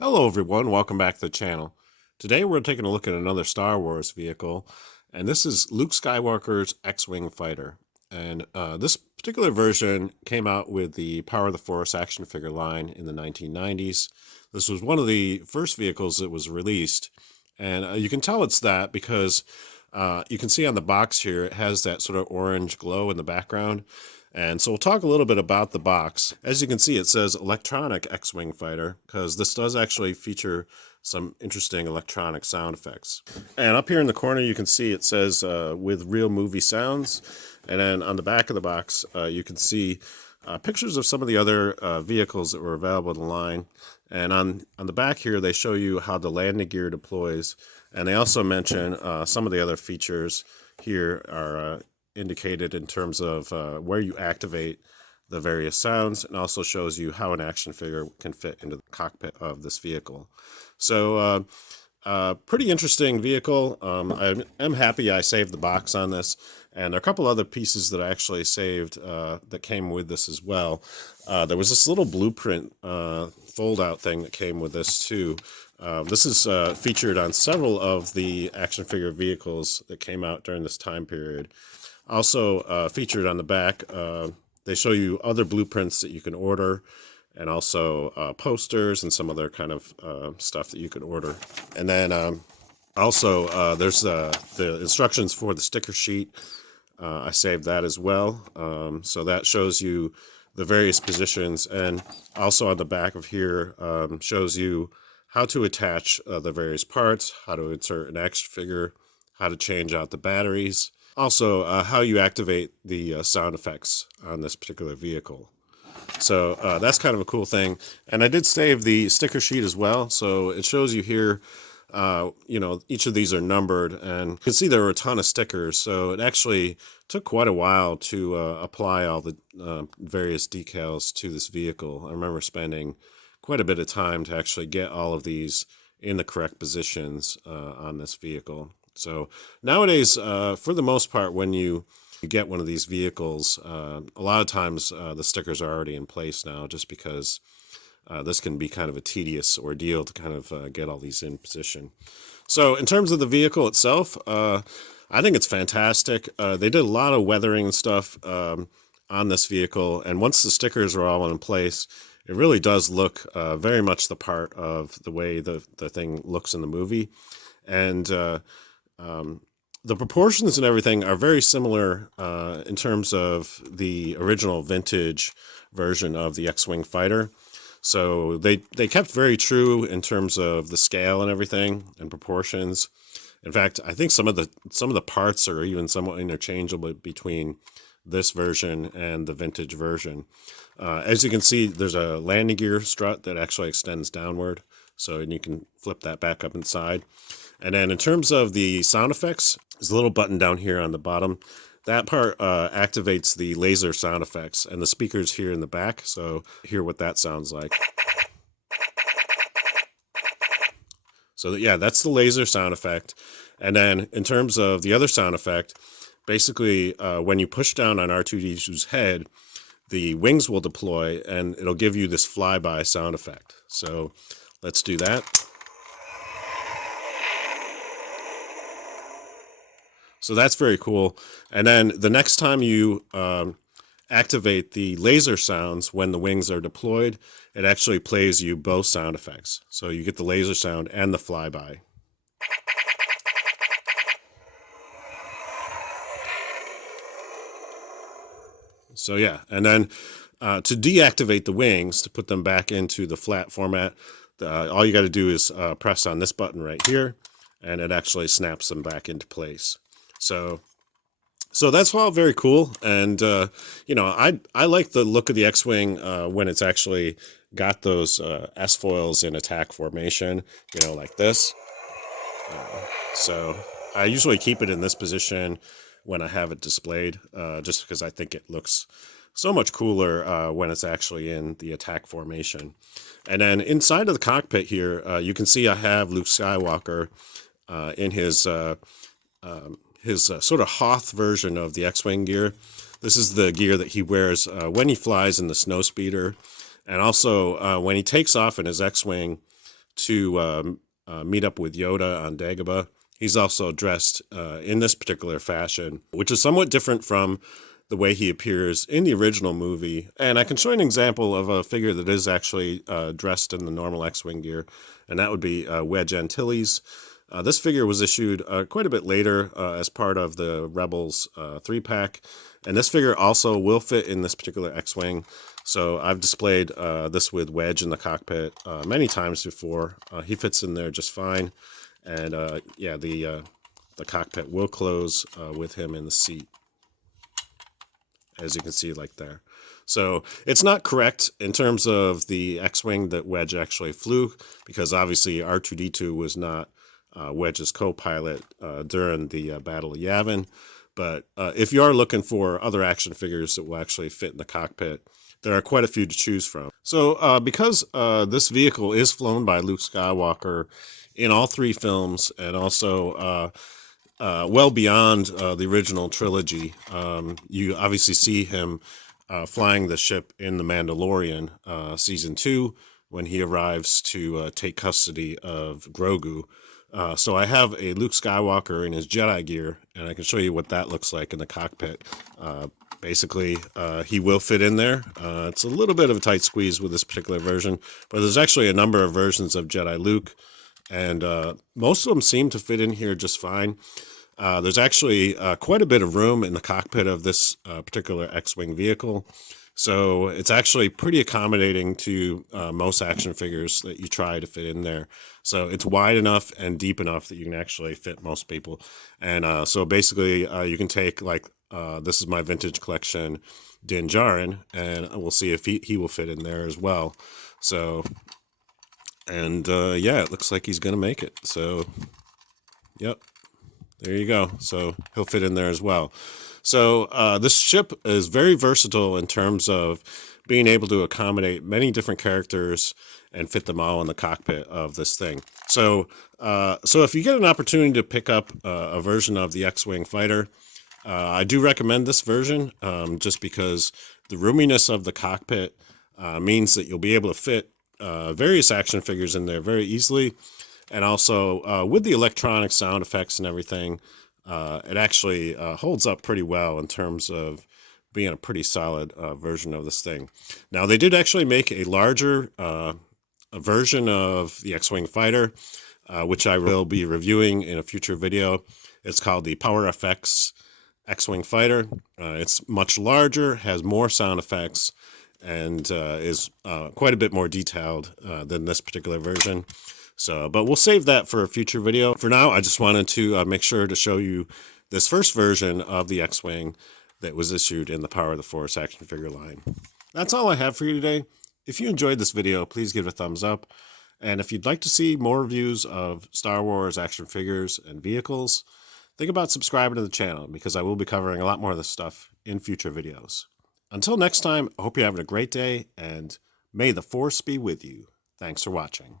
Hello everyone, welcome back to the channel. Today we're taking a look at another Star Wars vehicle, and this is Luke Skywalker's X-Wing fighter. And this particular version came out with the Power of the Force action figure line in the 1990s. This was one of the first vehicles that was released, and you can tell it's that because you can see on the box here it has that sort of orange glow in the background. And so we'll talk a little bit about the box. As you can see, it says electronic X-Wing fighter because this does actually feature some interesting electronic sound effects. And up here in the corner, you can see it says with real movie sounds. And then on the back of the box, you can see pictures of some of the other vehicles that were available in the line. And on the back here, they show you how the landing gear deploys. And they also mention some of the other features here are indicated in terms of where you activate the various sounds, and also shows you how an action figure can fit into the cockpit of this vehicle. So pretty interesting vehicle. I am happy I saved the box on this, and there are a couple other pieces that I actually saved that came with this as well. There was this little blueprint fold out thing that came with this too. This is featured on several of the action figure vehicles that came out during this time period. Also featured on the back, they show you other blueprints that you can order, and also posters and some other kind of stuff that you can order. And then also there's the instructions for the sticker sheet. I saved that as well. So that shows you the various positions, and also on the back of here shows you how to attach the various parts, how to insert an action figure, how to change out the batteries. Also, how you activate the sound effects on this particular vehicle. So that's kind of a cool thing. And I did save the sticker sheet as well. So it shows you here, each of these are numbered. And you can see there were a ton of stickers. So it actually took quite a while to apply all the various decals to this vehicle. I remember spending quite a bit of time to actually get all of these in the correct positions on this vehicle. So nowadays, for the most part, when you get one of these vehicles, a lot of times the stickers are already in place now, just because this can be kind of a tedious ordeal to kind of get all these in position. So in terms of the vehicle itself, I think it's fantastic. They did a lot of weathering and stuff on this vehicle, and once the stickers are all in place, it really does look very much the part of the way the thing looks in the movie. And the proportions and everything are very similar in terms of the original vintage version of the X-Wing fighter. So they kept very true in terms of the scale and everything and proportions. In fact, I think some of the parts are even somewhat interchangeable between this version and the vintage version. As you can see, there's a landing gear strut that actually extends downward, so you can flip that back up inside. And then in terms of the sound effects, there's a little button down here on the bottom. That part activates the laser sound effects, and the speakers here in the back, so hear what that sounds like. So yeah, that's the laser sound effect. And then in terms of the other sound effect, basically when you push down on R2-D2's head, the wings will deploy, and it'll give you this flyby sound effect. So let's do that. So that's very cool. And then the next time you activate the laser sounds when the wings are deployed, it actually plays you both sound effects. So you get the laser sound and the flyby. So yeah, and then to deactivate the wings, to put them back into the flat format, all you got to do is press on this button right here, and it actually snaps them back into place. So that's all very cool, and I like the look of the X-Wing when it's actually got those S-foils in attack formation, like this. So I usually keep it in this position when I have it displayed, just because I think it looks so much cooler when it's actually in the attack formation. And then inside of the cockpit here, you can see I have Luke Skywalker in his sort of Hoth version of the X-Wing gear. This is the gear that he wears when he flies in the snowspeeder, and also when he takes off in his X-Wing to meet up with Yoda on Dagobah. He's also dressed in this particular fashion, which is somewhat different from the way he appears in the original movie. And I can show you an example of a figure that is actually dressed in the normal X-Wing gear, and that would be Wedge Antilles. This figure was issued quite a bit later as part of the Rebels 3-pack, and this figure also will fit in this particular X-Wing. So I've displayed this with Wedge in the cockpit many times before. He fits in there just fine, and yeah, the cockpit will close with him in the seat, as you can see like there. So it's not correct in terms of the X-Wing that Wedge actually flew, because obviously R2-D2 was not Wedge's co-pilot during the Battle of Yavin. But if you are looking for other action figures that will actually fit in the cockpit, there are quite a few to choose from. So because this vehicle is flown by Luke Skywalker in all 3 films, and also well beyond the original trilogy, you obviously see him flying the ship in The Mandalorian Season 2 when he arrives to take custody of Grogu. So I have a Luke Skywalker in his Jedi gear, and I can show you what that looks like in the cockpit. Basically, he will fit in there. It's a little bit of a tight squeeze with this particular version, but there's actually a number of versions of Jedi Luke, and most of them seem to fit in here just fine. There's actually quite a bit of room in the cockpit of this particular X-Wing vehicle. So it's actually pretty accommodating to most action figures that you try to fit in there. So it's wide enough and deep enough that you can actually fit most people. And so basically you can take, like, this is my vintage collection Djarin, and we'll see if he will fit in there as well. So, and yeah, it looks like he's going to make it. So, yep. There you go. So he'll fit in there as well. So this ship is very versatile in terms of being able to accommodate many different characters and fit them all in the cockpit of this thing. So so if you get an opportunity to pick up a version of the X-Wing fighter, I do recommend this version just because the roominess of the cockpit means that you'll be able to fit various action figures in there very easily. And also, with the electronic sound effects and everything, it actually holds up pretty well in terms of being a pretty solid version of this thing. Now, they did actually make a larger version of the X-Wing fighter, which I will be reviewing in a future video. It's called the Power FX X-Wing fighter. It's much larger, has more sound effects, and is quite a bit more detailed than this particular version. So, but we'll save that for a future video. For now, I just wanted to make sure to show you this first version of the X-Wing that was issued in the Power of the Force action figure line. That's all I have for you today. If you enjoyed this video, please give it a thumbs up. And if you'd like to see more reviews of Star Wars action figures and vehicles, think about subscribing to the channel, because I will be covering a lot more of this stuff in future videos. Until next time, I hope you're having a great day, and may the Force be with you. Thanks for watching.